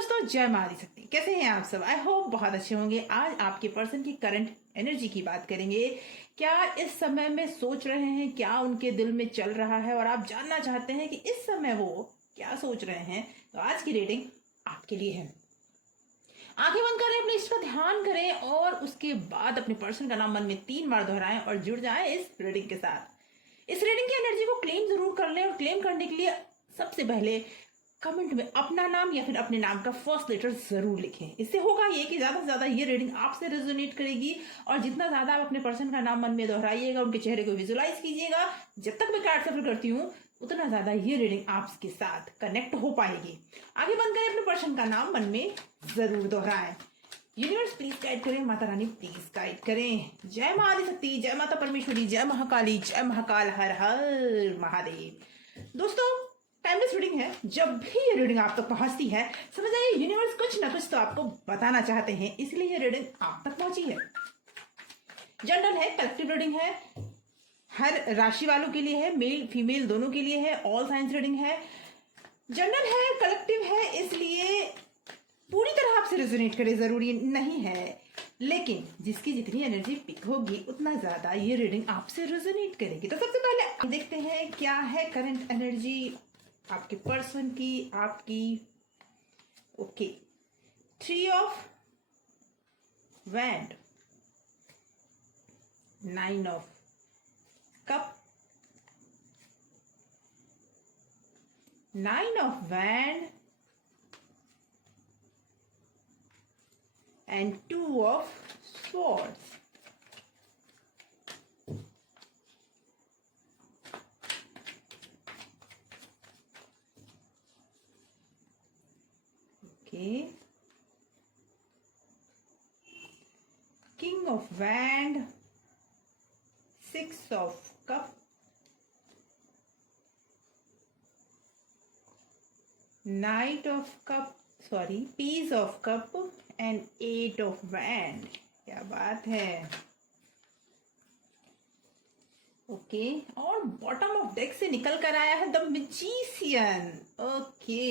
दोस्तों, जय माँ आदि शक्ति। कैसे हैं आप सब? आई होप बहुत अच्छे होंगे। आज आपके पर्सन की करंट एनर्जी की बात करेंगे। क्या इस समय में सोच रहे हैं, क्या उनके दिल में चल रहा है और आप जानना चाहते हैं कि इस समय वो क्या सोच रहे हैं, तो आज की रीडिंग आपके लिए है। आंखें बंद करें, अपने इष्ट का ध्यान करें और उसके बाद अपने पर्सन का नाम मन में 3 बार दोहराएं और जुड़ जाएं इस रीडिंग के साथ। इस रीडिंग की एनर्जी को क्लेम जरूर कर लें और क्लेम करने के लिए सबसे पहले कमेंट में अपना नाम या फिर अपने नाम का फर्स्ट लेटर जरूर लिखें। इससे होगा ये कि ज्यादा से ज्यादा ये रीडिंग आपसे रेजोनेट करेगी और जितना ज्यादा आप अपने पर्सन का नाम मन में दोहराइएगा, उनके चेहरे को विजुलाइज कीजिएगा, जब तक मैं कार्ड सफल करती हूँ उतना ज्यादा ये रीडिंग आपके साथ कनेक्ट हो पाएगी। आगे बंद करें, अपने पर्सन का नाम मन में जरूर दोहराएं। यूनिवर्स प्लीज गाइड करें, माता रानी प्लीज गाइड करें। जय माँ आदि शक्ति, जय माता परमेश्वरी, जय महाकाली, जय महाकाल, हर हर महादेव। दोस्तों, टाइमलेस रीडिंग है। जब भी ये रीडिंग आप तक पहुंचती है, समझ आइए यूनिवर्स कुछ ना कुछ तो आपको बताना चाहते हैं, इसलिए ये रीडिंग आप तक पहुंची है। जनरल है, कलेक्टिव रीडिंग है, हर राशि वालों के लिए है, मेल फीमेल दोनों के लिए है, ऑल साइंस रीडिंग है। जनरल है, कलेक्टिव है, इसलिए पूरी तरह आपसे रेजोनेट करे जरूरी नहीं है, लेकिन जिसकी जितनी एनर्जी पिक होगी उतना ज्यादा ये रीडिंग आपसे रेजोनेट करेगी। तो सबसे पहले देखते हैं क्या है करंट एनर्जी आपके पर्सन की, आपकी। Okay, 3 of wand, 9 of cup, 9 of wand and 2 of swords. Okay. King of Wand, 6 of Cup, Knight of Cup, Peace of Cup and 8 of Wand. क्या बात है। ओके, और बॉटम ऑफ डेक से निकल कर आया है द मैजिशियन। ओके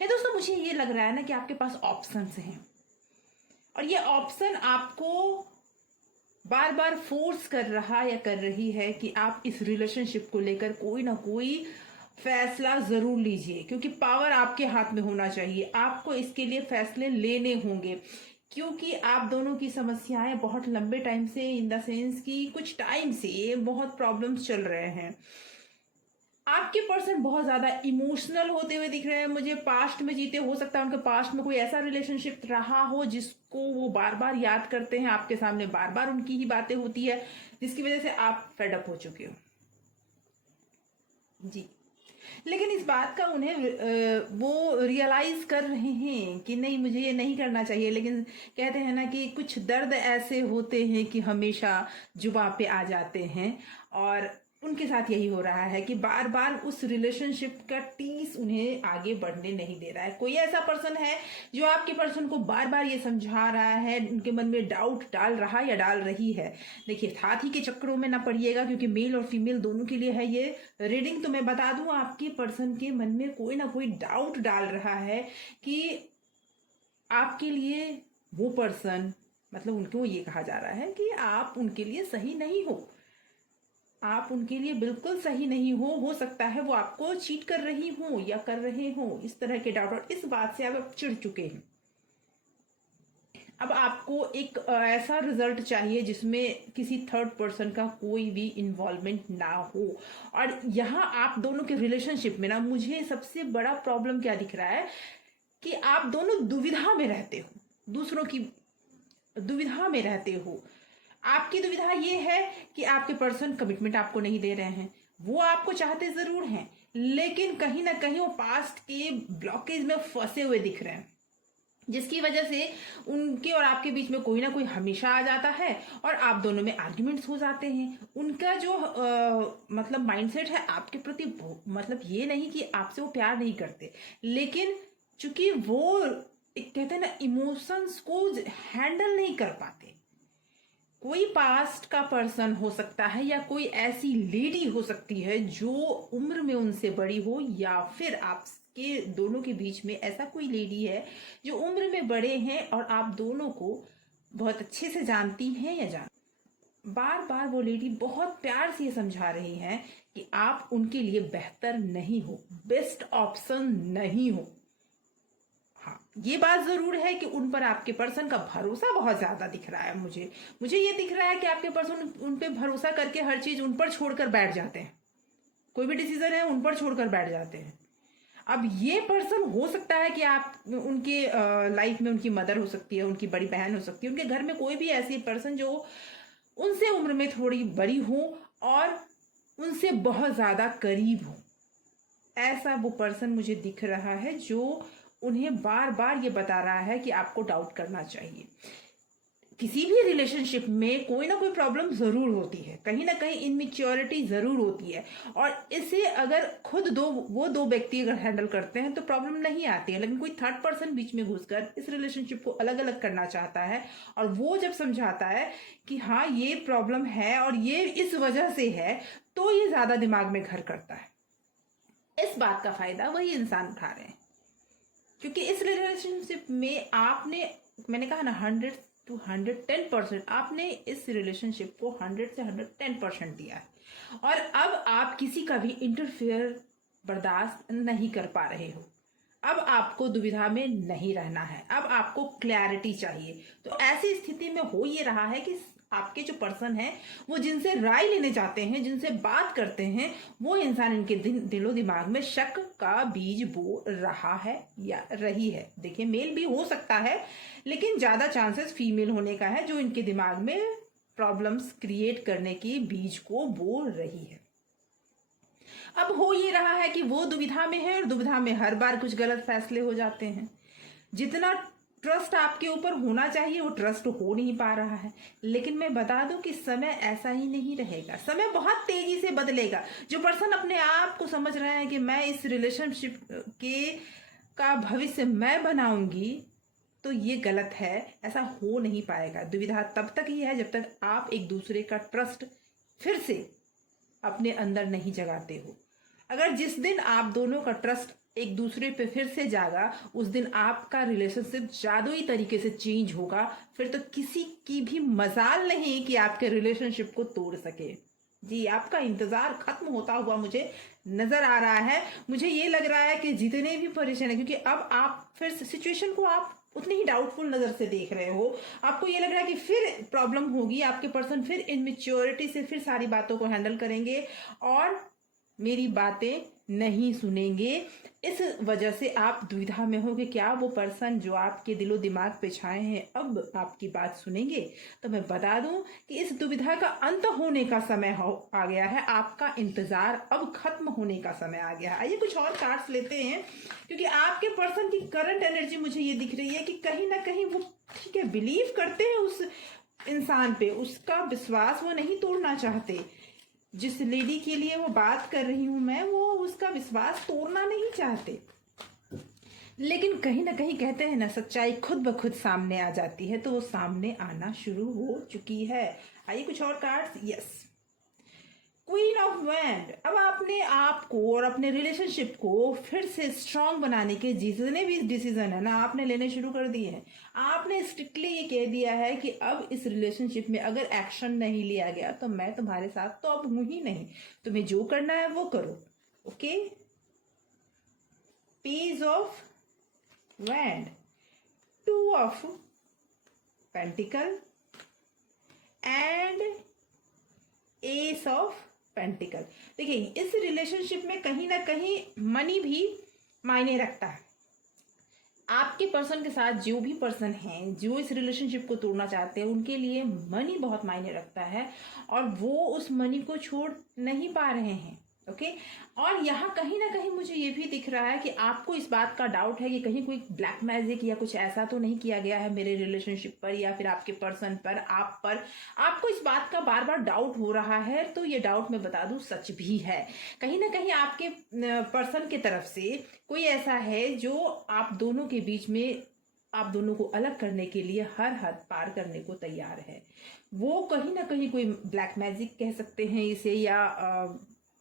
है दोस्तों, मुझे ये लग रहा है ना कि आपके पास ऑप्शंस हैं और ये ऑप्शन आपको बार बार फोर्स कर रहा या कर रही है कि आप इस रिलेशनशिप को लेकर कोई ना कोई फैसला जरूर लीजिए, क्योंकि पावर आपके हाथ में होना चाहिए। आपको इसके लिए फैसले लेने होंगे, क्योंकि आप दोनों की समस्याएं बहुत लंबे टाइम से, इन द सेंस की कुछ टाइम से बहुत प्रॉब्लम्स चल रहे हैं। आपके पर्सन बहुत ज्यादा इमोशनल होते हुए दिख रहे हैं मुझे। पास्ट में जीते, हो सकता है उनके पास्ट में कोई ऐसा रिलेशनशिप रहा हो जिसको वो बार बार याद करते हैं, आपके सामने बार बार उनकी ही बातें होती है, जिसकी वजह से आप फेड अप हो चुके हो जी। लेकिन इस बात का उन्हें वो रियलाइज कर रहे हैं कि नहीं, मुझे ये नहीं करना चाहिए। लेकिन कहते हैं ना कि कुछ दर्द ऐसे होते हैं कि हमेशा जुबां पे आ जाते हैं, और उनके साथ यही हो रहा है कि बार बार उस रिलेशनशिप का टीस उन्हें आगे बढ़ने नहीं दे रहा है। कोई ऐसा पर्सन है जो आपके पर्सन को बार बार ये समझा रहा है, उनके मन में डाउट डाल रहा या डाल रही है। देखिए, साथी के चक्करों में ना पड़िएगा, क्योंकि मेल और फीमेल दोनों के लिए है ये रीडिंग। तो मैं बता दूं, आपके पर्सन के मन में कोई ना कोई डाउट डाल रहा है कि आपके लिए वो पर्सन, मतलब उनको ये कहा जा रहा है कि आप उनके लिए सही नहीं हो, आप उनके लिए बिल्कुल सही नहीं हो सकता है वो आपको चीट कर रही हो या कर रहे हो, इस तरह के डाउट। और इस बात से आप चिढ़ चुके हैं। अब आपको एक ऐसा रिजल्ट चाहिए जिसमें किसी थर्ड पर्सन का कोई भी इन्वॉल्वमेंट ना हो। और यहाँ आप दोनों के रिलेशनशिप में ना, मुझे सबसे बड़ा प्रॉब्लम क्या दिख रहा है कि आप दोनों दुविधा में रहते हो, दूसरों की दुविधा में रहते हो। आपकी दुविधा ये है कि आपके पर्सन कमिटमेंट आपको नहीं दे रहे हैं। वो आपको चाहते जरूर हैं, लेकिन कहीं ना कहीं वो पास्ट के ब्लॉकेज में फंसे हुए दिख रहे हैं, जिसकी वजह से उनके और आपके बीच में कोई ना कोई हमेशा आ जाता है और आप दोनों में आर्ग्यूमेंट्स हो जाते हैं। उनका जो मतलब माइंडसेट है आपके प्रति, मतलब ये नहीं कि आपसे वो प्यार नहीं करते, लेकिन चूंकि वो कहते हैं ना, इमोशंस को हैंडल नहीं कर पाते। कोई पास्ट का पर्सन हो सकता है या कोई ऐसी लेडी हो सकती है जो उम्र में उनसे बड़ी हो, या फिर आप आपके दोनों के बीच में ऐसा कोई लेडी है जो उम्र में बड़े हैं और आप दोनों को बहुत अच्छे से जानती हैं या जान बार बार वो लेडी बहुत प्यार से ये समझा रही हैं कि आप उनके लिए बेहतर नहीं हो, बेस्ट ऑप्शन नहीं हो। हाँ, ये बात जरूर है कि उन पर आपके पर्सन का भरोसा बहुत ज्यादा दिख रहा है। मुझे ये दिख रहा है कि आपके पर्सन उन पे भरोसा करके हर चीज उन पर छोड़कर बैठ जाते हैं, कोई भी डिसीजन है उन पर छोड़कर बैठ जाते हैं। अब ये पर्सन हो सकता है कि आप उनके लाइफ में उनकी मदर हो सकती है, उनकी बड़ी बहन हो सकती है, उनके घर में कोई भी ऐसी पर्सन जो उनसे उम्र में थोड़ी बड़ी हो और उनसे बहुत ज्यादा करीब हो। ऐसा वो पर्सन मुझे दिख रहा है जो उन्हें बार बार ये बता रहा है कि आपको डाउट करना चाहिए। किसी भी रिलेशनशिप में कोई ना कोई प्रॉब्लम जरूर होती है, कहीं ना कहीं इनमेच्योरिटी जरूर होती है, और इसे अगर खुद वो दो व्यक्ति अगर हैंडल करते हैं तो प्रॉब्लम नहीं आती है। लेकिन कोई थर्ड पर्सन बीच में घुसकर इस रिलेशनशिप को अलग अलग करना चाहता है, और वो जब समझाता है कि हाँ ये प्रॉब्लम है और ये इस वजह से है, तो ये ज्यादा दिमाग में घर करता है। इस बात का फायदा वही इंसान उठा रहे हैं, क्योंकि इस रिलेशनशिप में मैंने कहा ना 100 to 110% आपने इस रिलेशनशिप को 100 से 110% दिया है, और अब आप किसी का भी इंटरफेयर बर्दाश्त नहीं कर पा रहे हो। अब आपको दुविधा में नहीं रहना है, अब आपको क्लैरिटी चाहिए। तो ऐसी स्थिति में हो ये रहा है कि आपके जो पर्सन है वो जिनसे राय लेने जाते हैं, जिनसे बात करते हैं, वो इंसान इनके दिलो दिमाग में शक का बीज बो रहा है या रही है। देखिए, मेल भी हो सकता है, लेकिन ज्यादा चांसेस फीमेल होने का है जो इनके दिमाग में प्रॉब्लम्स क्रिएट करने की बीज को बो रही है। अब हो ये रहा है कि वो दुविधा में है, और दुविधा में हर बार कुछ गलत फैसले हो जाते हैं। जितना ट्रस्ट आपके ऊपर होना चाहिए वो ट्रस्ट हो नहीं पा रहा है। लेकिन मैं बता दूं कि समय ऐसा ही नहीं रहेगा, समय बहुत तेजी से बदलेगा। जो पर्सन अपने आप को समझ रहे हैं कि मैं इस रिलेशनशिप का भविष्य मैं बनाऊंगी, तो ये गलत है, ऐसा हो नहीं पाएगा। दुविधा तब तक ही है जब तक आप एक दूसरे का ट्रस्ट फिर से अपने अंदर नहीं जगाते हो। अगर जिस दिन आप दोनों का ट्रस्ट एक दूसरे पे फिर से जागा, उस दिन आपका रिलेशनशिप जादुई तरीके से चेंज होगा। फिर तो किसी की भी मजाल नहीं कि आपके रिलेशनशिप को तोड़ सके। जी, आपका इंतजार खत्म होता हुआ मुझे नजर आ रहा है। मुझे ये लग रहा है कि जितने भी परेशान है, क्योंकि अब आप फिर सिचुएशन को आप उतनी ही डाउटफुल नजर से देख रहे हो। आपको ये लग रहा है कि फिर प्रॉब्लम होगी, आपके पर्सन फिर इनमेच्योरिटी से फिर सारी बातों को हैंडल करेंगे और मेरी बातें नहीं सुनेंगे। इस वजह से आप दुविधा में हो कि क्या वो पर्सन जो आपके दिलो दिमाग पे छाए हैं अब आपकी बात सुनेंगे। तो मैं बता दूं कि इस दुविधा का अंत होने का समय आ गया है, आपका इंतजार अब खत्म होने का समय आ गया है। आइए कुछ और कार्ड्स लेते हैं, क्योंकि आपके पर्सन की करंट एनर्जी मुझे ये दिख रही है कि कहीं ना कहीं वो ठीक है बिलीव करते हैं उस इंसान पे, उसका विश्वास वो नहीं तोड़ना चाहते। जिस लेडी के लिए वो बात कर रही हूं मैं, वो उसका विश्वास तोड़ना नहीं चाहते। लेकिन कहीं ना कहीं कहते हैं ना, सच्चाई खुद ब खुद सामने आ जाती है, तो वो सामने आना शुरू हो चुकी है। आइए कुछ और cards. Yes, queen of wand. अब आपने आपको और अपने रिलेशनशिप को फिर से स्ट्रांग बनाने के जितने भी डिसीजन है ना, आपने लेने शुरू कर दिए हैं। आपने स्ट्रिक्टली ये कह दिया है कि अब इस रिलेशनशिप में अगर एक्शन नहीं लिया गया तो मैं तुम्हारे साथ तो अब हूं ही नहीं, तुम्हें जो करना है वो करो। Okay, page of wand, two of pentacle and S of pentacle. देखिए, इस रिलेशनशिप में कहीं ना कहीं मनी भी मायने रखता है। आपके पर्सन के साथ जो भी पर्सन हैं जो इस रिलेशनशिप को तोड़ना चाहते हैं, उनके लिए मनी बहुत मायने रखता है, और वो उस मनी को छोड़ नहीं पा रहे हैं। ओके, और यहाँ कहीं ना कहीं मुझे ये भी दिख रहा है कि आपको इस बात का डाउट है कि कहीं कोई ब्लैक मैजिक या कुछ ऐसा तो नहीं किया गया है मेरे रिलेशनशिप पर या फिर आपके पर्सन पर, आप पर। आपको इस बात का बार बार डाउट हो रहा है, तो ये डाउट मैं बता दूं सच भी है। कहीं ना कहीं आपके पर्सन की तरफ से कोई ऐसा है जो आप दोनों के बीच में, आप दोनों को अलग करने के लिए हर हद पार करने को तैयार है। वो कहीं ना कहीं कोई ब्लैक मैजिक कह सकते हैं इसे, या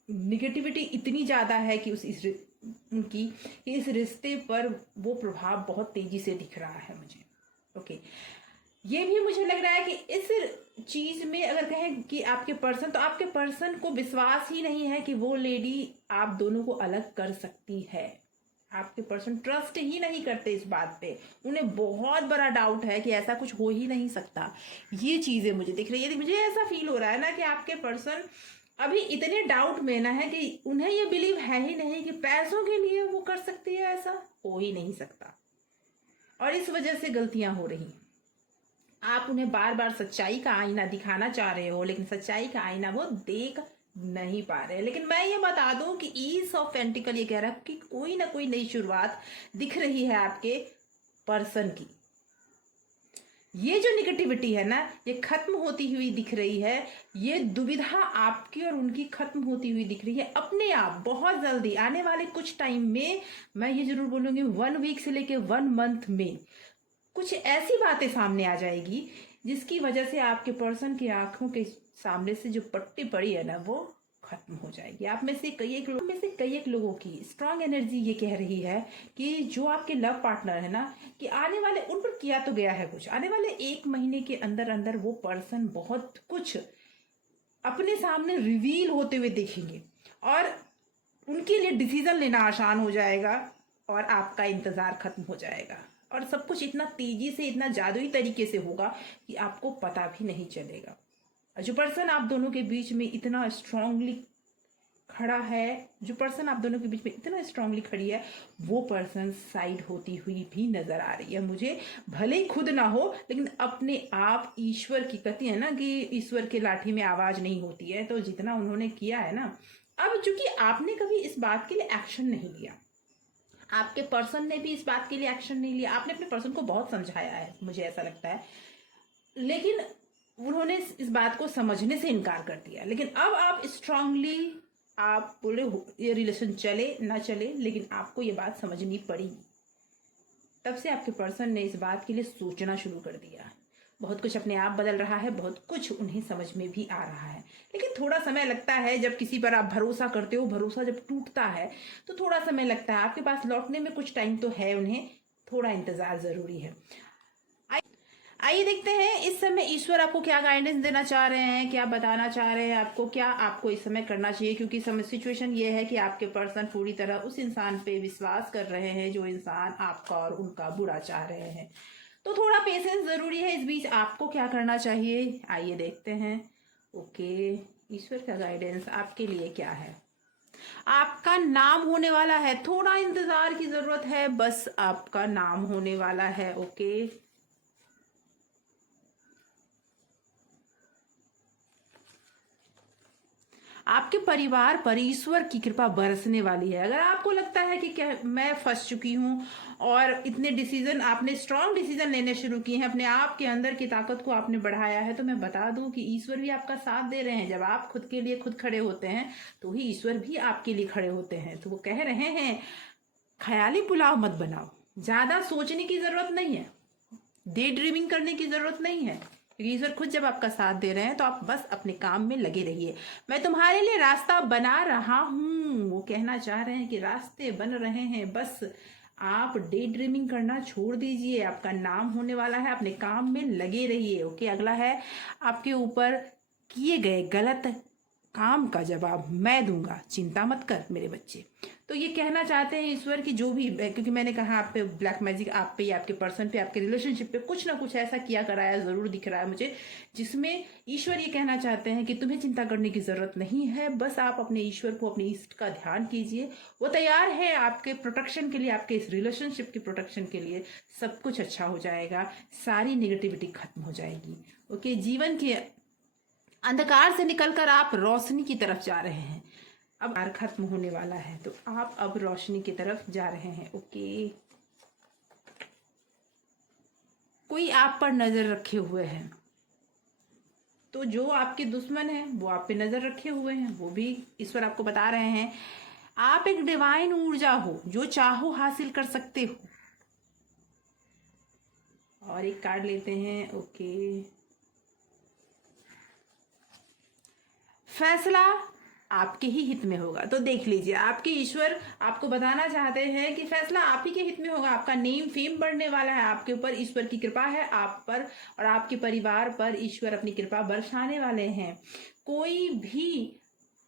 निगेटिविटी इतनी ज्यादा है कि उस उनकी इस रिश्ते पर वो प्रभाव बहुत तेजी से दिख रहा है मुझे। ओके, ये भी मुझे लग रहा है कि इस चीज में अगर कहें कि आपके पर्सन, तो आपके पर्सन को विश्वास ही नहीं है कि वो लेडी आप दोनों को अलग कर सकती है। आपके पर्सन ट्रस्ट ही नहीं करते इस बात पे, उन्हें बहुत बड़ा डाउट है कि ऐसा कुछ हो ही नहीं सकता। ये चीजें मुझे दिख रही है, मुझे ऐसा फील हो रहा है ना कि आपके पर्सन अभी इतने डाउट में ना है कि उन्हें ये बिलीव है ही नहीं कि पैसों के लिए वो कर सकती है, ऐसा हो ही नहीं सकता। और इस वजह से गलतियां हो रही हैं। आप उन्हें बार बार सच्चाई का आईना दिखाना चाह रहे हो, लेकिन सच्चाई का आईना वो देख नहीं पा रहे। लेकिन मैं ये बता दूं कि ईज ऑफ पेंटिकल ये कह रहा है कि कोई ना कोई नई शुरुआत दिख रही है आपके पर्सन की। ये जो निगेटिविटी है ना, ये खत्म होती हुई दिख रही है। ये दुविधा आपकी और उनकी खत्म होती हुई दिख रही है अपने आप, बहुत जल्दी आने वाले कुछ टाइम में। मैं ये जरूर बोलूंगी 1 वीक से लेके 1 मंथ में कुछ ऐसी बातें सामने आ जाएगी जिसकी वजह से आपके पर्सन की आंखों के सामने से जो पट्टी पड़ी है ना, वो खत्म हो जाएगी। आप में से कई एक लोगों की स्ट्रांग एनर्जी ये कह रही है कि जो आपके लव पार्टनर है ना, कि आने वाले, उन पर किया तो गया है कुछ, आने वाले 1 महीने के अंदर अंदर वो पर्सन बहुत कुछ अपने सामने रिवील होते हुए देखेंगे और उनके लिए डिसीजन लेना आसान हो जाएगा और आपका इंतजार खत्म हो जाएगा। और सब कुछ इतना तेजी से, इतना जादुई तरीके से होगा कि आपको पता भी नहीं चलेगा। जो पर्सन आप दोनों के बीच में इतना स्ट्रांगली खड़ा है, जो पर्सन आप दोनों के बीच में इतना स्ट्रांगली खड़ी है, वो पर्सन साइड होती हुई भी नजर आ रही है मुझे। भले ही खुद ना हो, लेकिन अपने आप, ईश्वर की कहती है ना कि ईश्वर के लाठी में आवाज नहीं होती है, तो जितना उन्होंने किया है ना, अब चूंकि आपने कभी इस बात के लिए एक्शन नहीं लिया, आपके पर्सन ने भी इस बात के लिए एक्शन नहीं लिया, आपने अपने पर्सन को बहुत समझाया है, मुझे ऐसा लगता है, लेकिन उन्होंने इस बात को समझने से इनकार कर दिया। लेकिन अब आप स्ट्रांगली, आप बोले ये रिलेशन चले ना चले, लेकिन आपको ये बात समझनी पड़ेगी। तब से आपके पर्सन ने इस बात के लिए सोचना शुरू कर दिया। बहुत कुछ अपने आप बदल रहा है, बहुत कुछ उन्हें समझ में भी आ रहा है, लेकिन थोड़ा समय लगता है। जब किसी पर आप भरोसा करते हो, भरोसा जब टूटता है तो थोड़ा समय लगता है। आपके पास लौटने में कुछ टाइम तो है, उन्हें थोड़ा इंतजार जरूरी है। आइए देखते हैं इस समय ईश्वर आपको क्या गाइडेंस देना चाह रहे हैं, क्या बताना चाह रहे हैं आपको, क्या आपको इस समय करना चाहिए। क्योंकि समय सिचुएशन ये है कि आपके पर्सन पूरी तरह उस इंसान पे विश्वास कर रहे हैं जो इंसान आपका और उनका बुरा चाह रहे हैं, तो थोड़ा पेशेंस जरूरी है। इस बीच आपको क्या करना चाहिए, आइए देखते हैं। ओके, ईश्वर का गाइडेंस आपके लिए क्या है। आपका नाम होने वाला है, थोड़ा इंतजार की जरूरत है, बस आपका नाम होने वाला है। ओके, आपके परिवार पर ईश्वर की कृपा बरसने वाली है। अगर आपको लगता है कि क्या मैं फंस चुकी हूं और इतने डिसीजन, आपने स्ट्रांग डिसीजन लेने शुरू किए हैं, अपने आप के अंदर की ताकत को आपने बढ़ाया है, तो मैं बता दूं कि ईश्वर भी आपका साथ दे रहे हैं। जब आप खुद के लिए खुद खड़े होते हैं तो ही ईश्वर भी आपके लिए खड़े होते हैं। तो वो कह रहे हैं ख्याली पुलाव मत बनाओ, ज्यादा सोचने की जरूरत नहीं है, डे ड्रीमिंग करने की जरूरत नहीं है, क्योंकि ईश्वर खुद जब आपका साथ दे रहे हैं तो आप बस अपने काम में लगे रहिए। मैं तुम्हारे लिए रास्ता बना रहा हूं, वो कहना चाह रहे हैं कि रास्ते बन रहे हैं, बस आप डे ड्रीमिंग करना छोड़ दीजिए। आपका नाम होने वाला है, अपने काम में लगे रहिए। ओके, अगला है आपके ऊपर किए गए गलत काम का जवाब मैं दूंगा, चिंता मत कर मेरे बच्चे। तो ये कहना चाहते हैं ईश्वर की जो भी, क्योंकि मैंने कहा आप पे ब्लैक मैजिक, आप पे, आपके पर्सन पे, आपके रिलेशनशिप पे कुछ ना कुछ ऐसा किया कराया जरूर दिख रहा है मुझे, जिसमें ईश्वर ये कहना चाहते हैं कि तुम्हें चिंता करने की जरूरत नहीं है। बस आप अपने ईश्वर को, अपने ईष्ट का ध्यान कीजिए, वो तैयार है आपके प्रोटेक्शन के लिए, आपके इस रिलेशनशिप की प्रोटेक्शन के लिए। सब कुछ अच्छा हो जाएगा, सारी निगेटिविटी खत्म हो जाएगी। ओके, जीवन के अंधकार से निकलकर आप रोशनी की तरफ जा रहे हैं। अब अंधकार खत्म होने वाला है, तो आप अब रोशनी की तरफ जा रहे हैं। ओके, कोई आप पर नजर रखे हुए है, तो जो आपके दुश्मन है वो आप पे नजर रखे हुए हैं, वो भी ईश्वर आपको बता रहे हैं आप एक डिवाइन ऊर्जा हो, जो चाहो हासिल कर सकते हो। और एक कार्ड लेते हैं। ओके, फैसला आपके ही हित में होगा। तो देख लीजिए, आपके ईश्वर आपको बताना चाहते हैं कि फैसला आप ही के हित में होगा। आपका नेम फेम बढ़ने वाला है, आपके ऊपर ईश्वर की कृपा है, आप पर और आपके परिवार पर ईश्वर अपनी कृपा बरसाने वाले हैं। कोई भी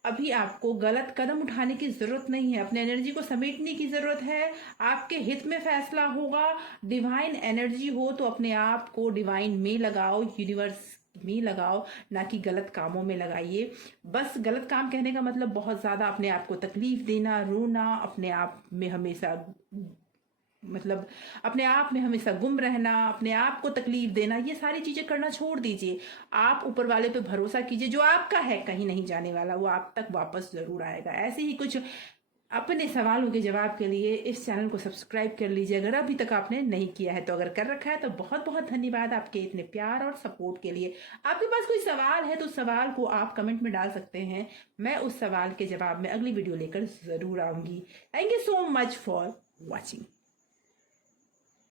अभी आपको गलत कदम उठाने की जरूरत नहीं है, अपने एनर्जी को समेटने की जरूरत है। आपके हित में फैसला होगा। डिवाइन एनर्जी हो तो अपने आप को डिवाइन में लगाओ, यूनिवर्स में लगाओ, ना कि गलत कामों में लगाइए। बस गलत काम कहने का मतलब बहुत ज्यादा अपने आप को तकलीफ देना, रोना, अपने आप में हमेशा मतलब अपने आप में हमेशा गुम रहना, अपने आप को तकलीफ देना, ये सारी चीजें करना छोड़ दीजिए। आप ऊपर वाले पे भरोसा कीजिए, जो आपका है कहीं नहीं जाने वाला, वो आप तक वापस जरूर आएगा। ऐसे ही कुछ अपने सवालों के जवाब के लिए इस चैनल को सब्सक्राइब कर लीजिए अगर अभी तक आपने नहीं किया है। तो अगर कर रखा है तो बहुत बहुत धन्यवाद आपके इतने प्यार और सपोर्ट के लिए। आपके पास कोई सवाल है तो सवाल को आप कमेंट में डाल सकते हैं, मैं उस सवाल के जवाब में अगली वीडियो लेकर जरूर आऊंगी। Thank you so much for watching.